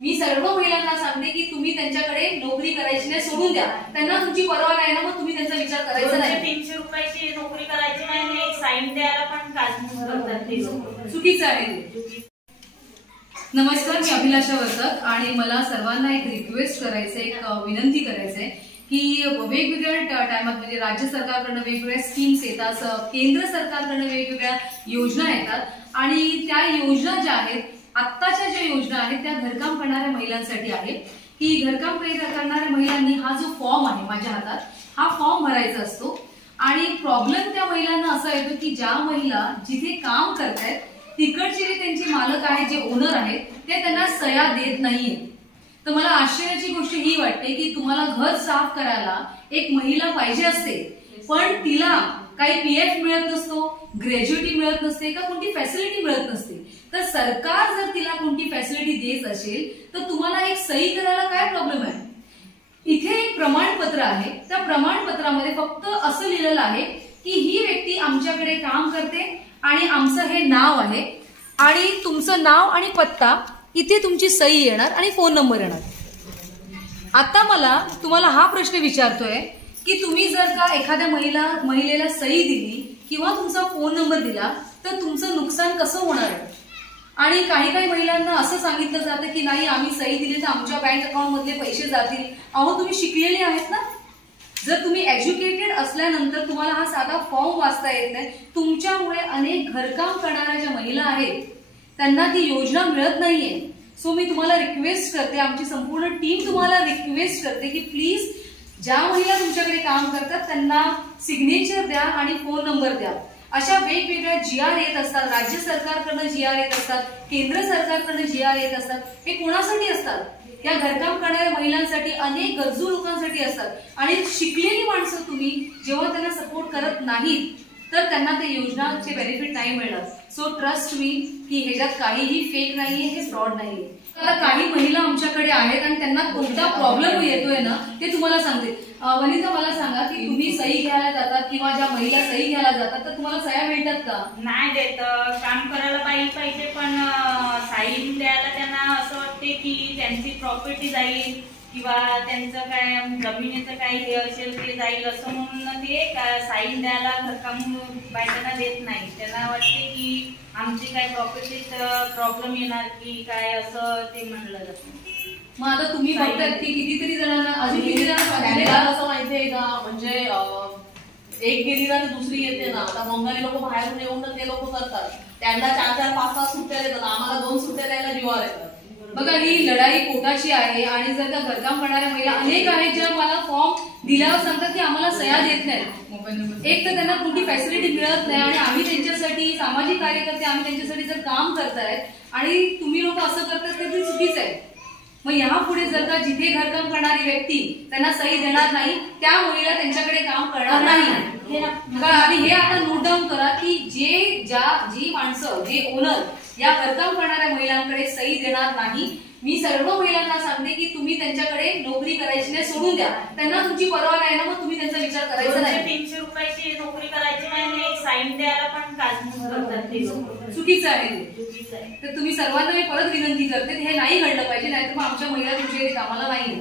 मी सर्व महिलांना सांगते की तुम्ही त्यांच्याकडे नोकरी करायची नाही, सोडून द्या. त्यांना तुमची पर्वा नाही ना, मग तुम्ही त्यांचा विचार करायचा नाही. 300 रुपयाची नोकरी करायची नाही आणि एक साईन द्यायला पण काजमूस करतात ते लोक. चुकीचं आहे. नमस्कार, मी अभिलाषा वर्तक आणि मला सर्वांना एक रिक्वेस्ट करायचं, एक विनंती करायचंय की वेगवेगळ्या टायमात म्हणजे राज्य सरकारकडनं वेगवेगळ्या स्कीम्स येतात, केंद्र सरकारकडनं वेगवेगळ्या योजना येतात आणि त्या योजना ज्या आहेत, आत्ताच्या ज्या योजना आहेत त्या घरकाम करणाऱ्या महिलांसाठी आहेत की घरकाम करणाऱ्या महिलांनी हा जो फॉर्म आहे माझ्या हातात, हा फॉर्म भरायचा असतो. आणि प्रॉब्लेम त्या महिलांना असा येतो की ज्या महिला जिथे काम करतायत तिकडचे जे त्यांचे मालक आहेत, जे ओनर आहेत, ते त्यांना सह्या देत नाहीये. तर मला आश्चर्याची गोष्ट ही वाटते की तुम्हाला घर साफ करायला एक महिला पाहिजे असते, पण तिला काही पीएफ मिळत नसतो, ग्रॅज्युएटी मिळत नसते का कोणती फॅसिलिटी मिळत नसते. तर सरकार जर तिला कोणती फॅसिलिटी देत असेल तर तुम्हाला एक सही करायला काय प्रॉब्लेम आहे. इथे एक प्रमाणपत्र आहे, त्या प्रमाणपत्रामध्ये फक्त असं लिहिलेलं आहे की ही व्यक्ती आमच्याकडे काम करते आणि आमचं हे नाव आहे आणि तुमचं नाव आणि पत्ता, इथे तुमची सही येणार आणि फोन नंबर येणार. आता मला तुम्हाला हा प्रश्न विचारतोय की तुम्ही जर का एखाद्या महिलेला सही दिली किंवा तुमचा फोन नंबर दिला तर तुमचं नुकसान कसं होणार आहे. आणि काही महिलांना असं सांगितलं जातं की नाही, आम्ही सही दिली तर आमच्या बँक अकाउंट मधले पैसे जातील. अहो, तुम्ही शिकलेले आहेत ना. जर तुम्ही एज्युकेटेड असल्यानंतर तुम्हाला हा साधा फॉर्म वाचता येत नाही, तुमच्यामुळे अनेक घरकाम करणाऱ्या ज्या महिला आहेत त्यांना ती योजना मिळत नाहीये. सो मी तुम्हाला रिक्वेस्ट करते, आमची संपूर्ण टीम तुम्हाला रिक्वेस्ट करते की प्लीज ज्या महिला तुमच्याकडे काम करतात त्यांना सिग्नेचर द्या आणि फोन नंबर द्या. अशा वेगवेगळ्या GR येत असतात, राज्य सरकारकडनं GR येत असतात, केंद्र सरकारकडनं GR येत असतात. हे कोणासाठी असतात? या घरकाम करणाऱ्या महिलांसाठी, अनेक गरजू लोकांसाठी असतात. आणि शिकलेली माणसं तुम्ही जेव्हा त्यांना सपोर्ट करत नाहीत तर त्यांना ते योजनाचे बेनिफिट नाही मिळणार. सो ट्रस्ट मी की ह्याच्यात काहीही फेक नाहीये, हे फ्रॉड नाहीये. आता काही महिला आमच्याकडे आहेत आणि त्यांना कोणता प्रॉब्लेम येतोय ना ते तुम्हाला सांगते. वनिता, मला सांगा की तुम्ही सही घ्यायला जातात किंवा ज्या महिला सही घ्यायला जातात तर तुम्हाला सह्या मिळतात का? नाही देत. काम करायला पाहिजे पण साईन द्यायला त्यांना असं वाटते की त्यांची प्रॉपर्टी जाईल किंवा त्यांचं काय जमिनीचं काही हे असेल ते जाईल असं म्हणून ते साईन द्यायला घरकाम बायकांना देत नाही. त्यांना वाटते की आमची काय प्रॉपर्टीत प्रॉब्लेम येणार की काय असं ते म्हणलं जातं. मग आता तुम्ही बघताय की कितीतरी जणांना अजून किती जणांना असं माहितीये का, म्हणजे एक गेली ना दुसरी येते ना. आता बंगाली लोक बाहेरून येऊन ते लोक करतात, त्यांना 4-4, 5-5 सुट्ट्या देतात, आम्हाला 2 सुट्ट्या द्यायला जीवावर येतात. बघा, ही लढाई पोटाची आहे. आणि जर का घरकाम करणाऱ्या महिला अनेक आहेत ज्या मला फॉर्म दिल्यावर सांगतात की आम्हाला सह्या देत नाही. एक तर त्यांना कोणती फॅसिलिटी मिळत नाही आणि आम्ही त्यांच्यासाठी सामाजिक कार्यकर्ते, आम्ही त्यांच्यासाठी जर काम करतायत आणि तुम्ही लोक असं करतात तर ते चुकीचं आहे. मग यापुढे जर का जिथे घरकाम करणारी व्यक्ती त्यांना सही देणार नाही त्या महिला त्यांच्याकडे काम करणार नाही. आणि हे आता नोट डाऊन करा की जी माणसं, जे ओनर या घरकाम करणाऱ्या महिलांकडे सही देणार नाही, मी सर्व महिलांना सांगते की तुम्ही त्यांच्याकडे नोकरी करायची नाही, सोडून द्या. त्यांना तुमची पर्वा नाही ना, मग तुम्ही त्यांचा विचार करायचा नाही. 300 रुपयाची नोकरी करायची नाही आणि एक साईन द्यायला पण काजमूस करतात ते लोक. चुकीचं आहे. तर तुम्ही सर्वांना मी परत विनंती करते, हे नाही घडलं पाहिजे, नाहीतर मग आमच्या महिला तुमच्या कामाला नाही.